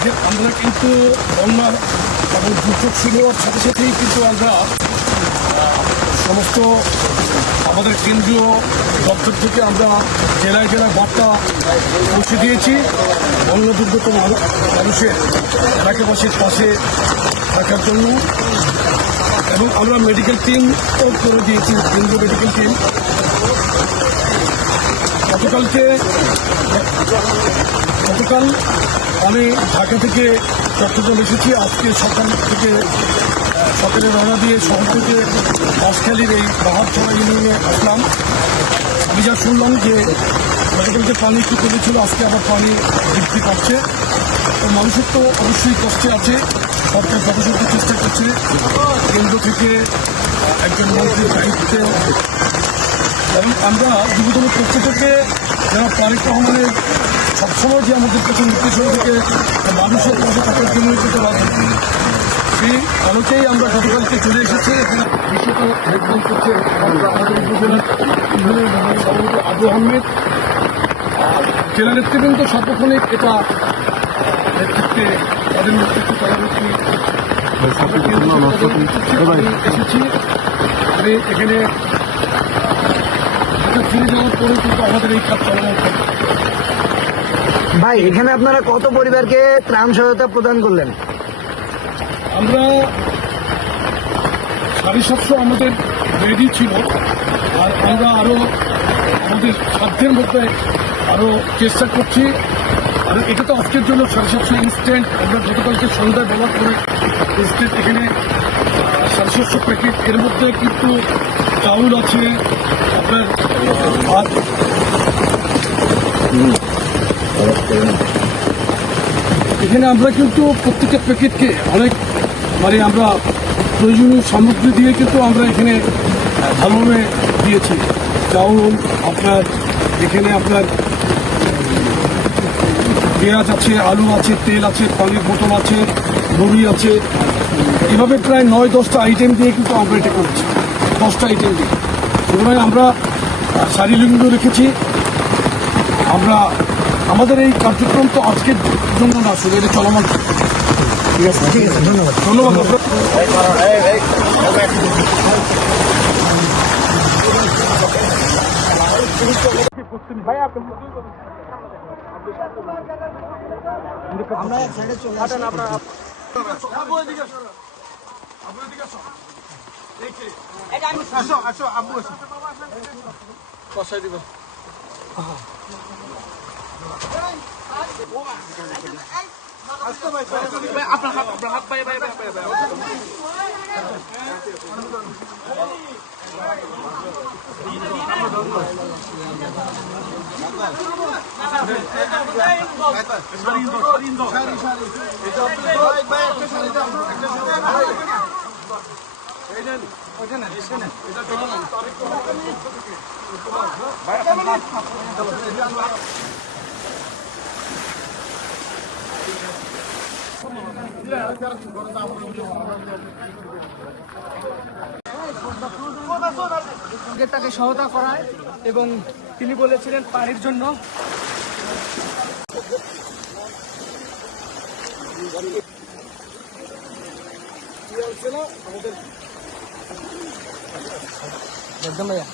আমরা কিন্তু বন্যার এবং দুর্যোগ শুরু হওয়ার সাথে সাথেই কিন্তু আমরা সমস্ত আমাদের কেন্দ্রীয় দপ্তর থেকে আমরা জেলায় জেলায় বার্তা পৌঁছে দিয়েছি বন্যা দুর্গত মানুষের এলাকাবাসীর পাশে থাকার জন্য। এবং আমরা মেডিকেল টিমও করে দিয়েছি, কেন্দ্রীয় মেডিকেল টিম। গতকাল আমি ঢাকা থেকে চট্টগ্রাম এসেছি। আজকে সকালে রওনা দিয়ে শহর থেকে বাঁশখালীর এই বাহারছড়া ইউনিয়নে আসলাম। আমি যা শুনলাম যে গতকালকে পানি একটু কমেছিল, আজকে আবার পানি বৃদ্ধি পাচ্ছে। তো মানুষের তো অবশ্যই কষ্টে আছে। সরকার যথাযথ চেষ্টা করছে, কেন্দ্র থেকে একজন মন্ত্রীর দায়িত্বে। এবং আমরা যুবদল পক্ষ থেকে যারা তারেক রহমানের সবসময় যে আমাদের কাছে নির্দেশ হয়ে থেকে মানুষের পাশে থাকার জন্য কিন্তু রাজনীতি, সেই আলোকেই আমরা গতকালকে চলে এসেছি। এখানে বিষয়টা হেডলাইন করছে আমাদের উপজেলার সভাপতি আবু আহমেদ, জেলা নেতৃবৃন্দ সার্বক্ষণিক এটা নেতৃত্বে তাদের নেতৃত্বে পরবর্তী এসেছি। আমি এখানে ফিরে যাওয়ার পরে কিন্তু আমাদের এই কাজ চালানো থাকবে। ভাই, এখানে আপনারা কত পরিবারকে ত্রাণ সহায়তা প্রদান করলেন? আমরা 750 আমাদের রেডি ছিল, আর আমরা আরও আমাদের সাধ্যের মধ্যে আরও চেষ্টা করছি। আর এটা তো আজকের জন্য 750 ইনস্ট্যান্ট। আমরা গতকালকে সন্ধ্যায় বলার পরে ইনস্ট্যান্ট এখানে 750 প্যাকেট। এর মধ্যে কিন্তু চাউল আছে, আপনার ভাত, এখানে আমরা কিন্তু প্রত্যেকটা প্যাকেটকে অনেক আমরা প্রয়োজনীয় সামগ্রী দিয়ে কিন্তু আমরা এখানে ভালোভাবে দিয়েছি। চাউল আপনার এখানে আপনার পেঁয়াজ আছে, আলু আছে, তেল আছে, পানির বোতল আছে, মুড়ি আছে। এভাবে প্রায় 9-10টা আইটেম দিয়ে কিন্তু আমরা এটা করছি, 10টা আইটেম দিয়ে। সুতরাং আমরা শারীরিক রেখেছি। আমরা আমাদের এই কার্যক্রম তো আজকের জন্য না, শুধু এটা চলমান। ঠিক আছে, ধন্যবাদ। আপনার হাত পায়ে তাকে সহায়তা করায় এবং তিনি বলেছিলেন পানির জন্য একদম ভাইয়া